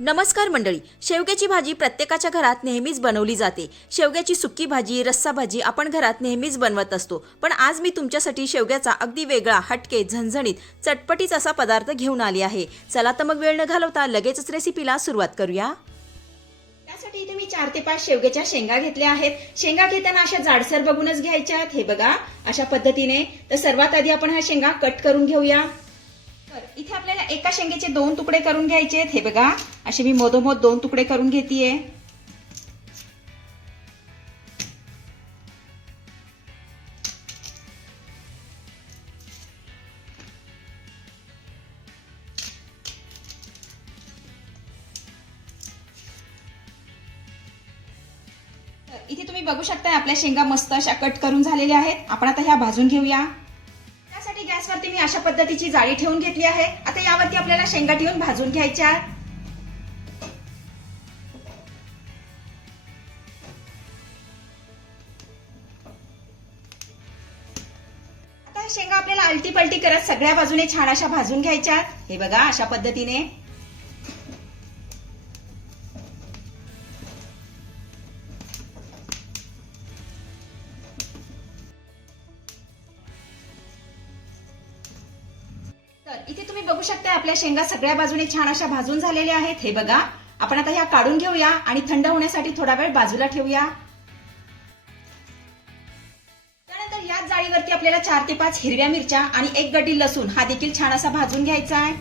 नमस्कार मंडळी शेवग्याची भाजी प्रत्येकाच्या घरात नेहमीच बनवली जाते. शेवग्याची सुक्की भाजी रस्सा भाजी आपण घरात नेहमीच बनवत असतो. पण आज मी तुमच्यासाठी शेवग्याचा अगदी वेगळा हटके झणझणीत चटपटीच असा पदार्थ घेऊन आली आहे. चला तर मग वेळ न घालवता लगेचच रेसिपीला सुरुवात करूया. त्यासाठी इथे मी चार ते पाच शेवग्याच्या शेंगा घेतल्या आहेत. शेंगा घेताना अशा जाडसर बघूनच घ्यायच्या आहेत. हे बघा अशा पद्धतीने. तर सर्वात आधी आपण ह्या शेंगा कट करून घेऊया. तर इथे आपल्याला एका शेंगेचे दोन तुकडे करून घ्यायचे आहेत. हे बघा. असे मी मधोमध दोन तुकडे करून घेतीये. तर इथे तुम्ही बघू शकता आपल्या शेंगा मस्त अशा कट करून झालेल्या आहेत. आपण आता ह्या भाजून घेऊया. त्यासाठी गॅसवरती मी अशा पद्धतीची जाळी ठेवून घेतली आहे. आता यावरती आपल्याला शेंगा ठेवून भाजून घ्यायच्या पलटी करत सगळ्या बाजूने छान अशा भाजून घ्यायच्या. हे बघा अशा पद्धतीने. तर इथे तुम्ही बघू शकता आपल्या शेंगा सगळ्या बाजूने छान अशा भाजून झालेल्या आहेत. हे बघा आपण आता ह्या काढून घेऊया आणि थंड होण्यासाठी थोडा वेळ बाजूला ठेवूया. आपल्याला चार ते पाच हिरव्या मिरच्या आणि एक गड्डी लसूण हा देखील छान असा भाजून घ्यायचा आहे.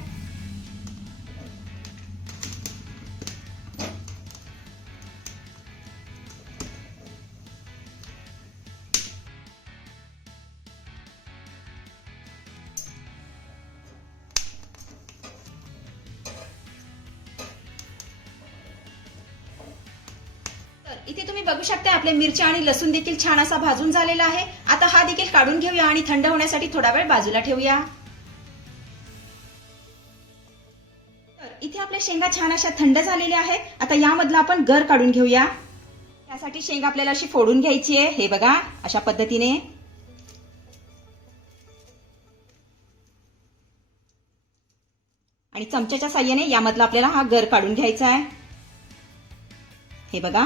इथे तुम्ही बघू शकता आपले मिरच्या आणि लसूण देखील छान असा भाजून झालेला आहे. आता हा देखील काढून घेऊया आणि थंड होण्यासाठी थोडा वेळ बाजूला ठेवूया. तर इथे आपल्या शेंगा छान अशा थंड झालेल्या आहेत. आता यामधला आपण गर काढून घेऊया. त्यासाठी शेंगा आपल्याला अशी फोडून घ्यायची आहे. हे बघा अशा पद्धतीने. आणि चमच्याच्या साह्याने यामधला आपल्याला हा गर काढून घ्यायचा आहे. हे बघा.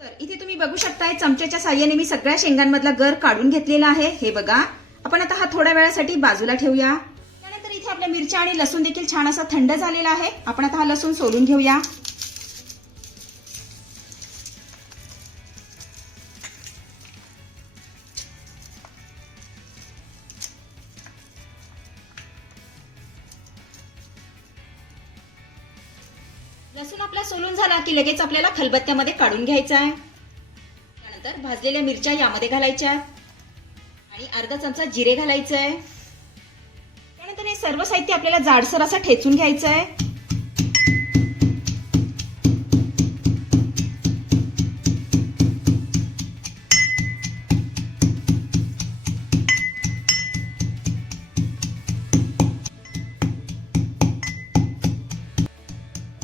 तर इथे तुम्ही बघू शकताय चमच्याच्या साह्याने मी सगळ्या शेंगांमधला गर काढून घेतलेला आहे. हे बघा. आपण आता हा थोड्या वेळासाठी बाजूला ठेवूया. त्यानंतर इथे आपल्या मिरच्या आणि लसूण देखील छान असा थंड झालेला आहे. आपण आता हा लसूण सोलून घेऊया. लसूण आपला सोलून झाला की लगेच आपल्याला खलबत्त्यामध्ये काढून घ्यायचा आहे. त्यानंतर भाजलेल्या मिरच्या यामध्ये घालायच्या आणि अर्धा चमचा जिरे घालायचं आहे. त्यानंतर हे सर्व साहित्य आपल्याला जाडसर असं ठेचून घ्यायचं आहे.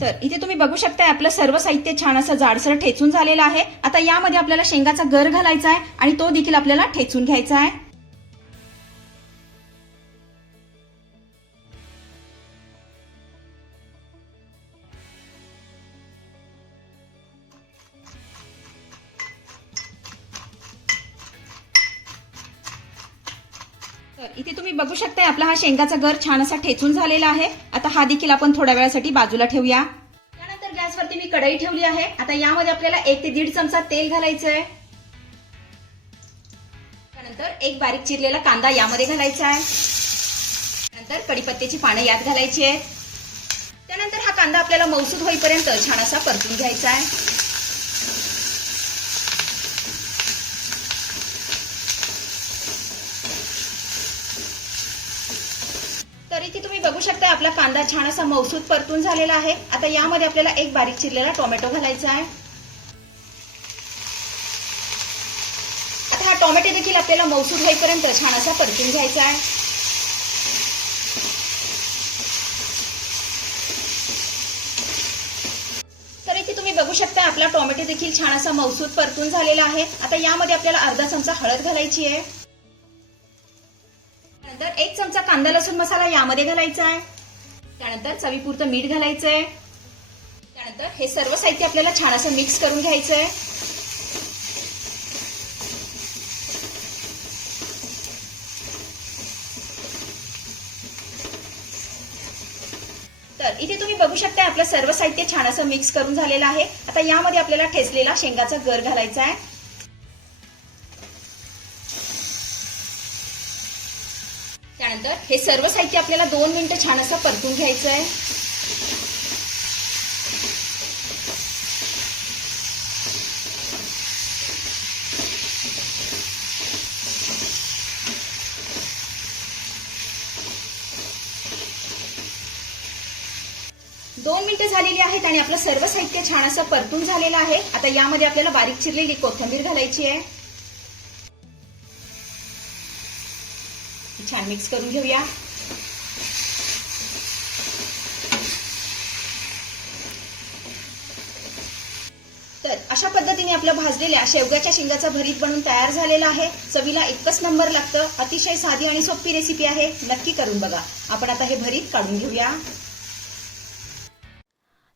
तर इथे तुम्ही बघू शकता आपलं सर्व साहित्य छान असं जाडसर ठेचून झालेलं आहे. आता यामध्ये आपल्याला शेंगाचा गर घालायचा आहे आणि तो देखील आपल्याला ठेचून घ्यायचा आहे. तर इथे तुम्ही बघू शकता आपला हा शेंगाचा घर छान असा ठेचून झालेला आहे. आता हा देखील आपण थोड्या वेळासाठी बाजूला ठेवूया. त्यानंतर गॅसवरती मी कढई ठेवली आहे. आता यामध्ये आपल्याला एक ते दीड चमचा तेल घालायचं आहे त्यानंतर एक बारीक चिरलेला कांदा यामध्ये घालायचा आहे नंतर कढीपत्त्याची पानं यात घालायची आहे त्यानंतर हा कांदा आपल्याला मौसूद होईपर्यंत छान असा परतून घ्यायचा आहे तर इथे तुम्ही बघू शकता आपला कांदा छान असा मौसूद परतून झालेला आहे. आता यामध्ये आपल्याला एक बारीक चिरलेला टोमॅटो घालायचा आहे. आता हा टोमॅटो देखील आपल्याला मौसूद होईपर्यंत छान असा परतून घ्यायचा आहे. तर तुम्ही बघू शकता आपला टोमॅटो देखील छान असा मौसूद परतून झालेला आहे. आता यामध्ये आपल्याला अर्धा चमचा हळद घालायची आहे. त्यानंतर एक चमचा कांदा लसूण मसाला यामध्ये घालायचा आहे त्यानंतर चवीपुरतं मीठ घालायचं आहे त्यानंतर हे सर्व साहित्य आपल्याला छान असं मिक्स करून घ्यायचं आहे तर इथे तुम्ही बघू शकता आपलं सर्व साहित्य छान असं मिक्स करून झालेलं आहे. आता यामध्ये आपल्याला ठेचलेला शेंगाचा गर घालायचा आहे त्यानंतर हे सर्व साहित्य आपल्याला दोन मिनटं छान असं परतून घ्यायचं आहे दोन मिनिटं झालेली आहेत आणि आपलं सर्व साहित्य छान असं परतून झालेलं आहे. आता यामध्ये आपल्याला बारीक चिरलेली कोथिंबीर घालायची आहे. छान मिक्स करून घेऊया. तर अशा पद्धतीने आपलं भाजलेल्या शेवग्याच्या शेंगाचा भरीत बनून तयार झालेला आहे. चवीला इतकंच नंबर लागतं. अतिशय साधी आणि सोपी रेसिपी आहे. नक्की करून बघा. आपण आता हे भरीत काढून घेऊया.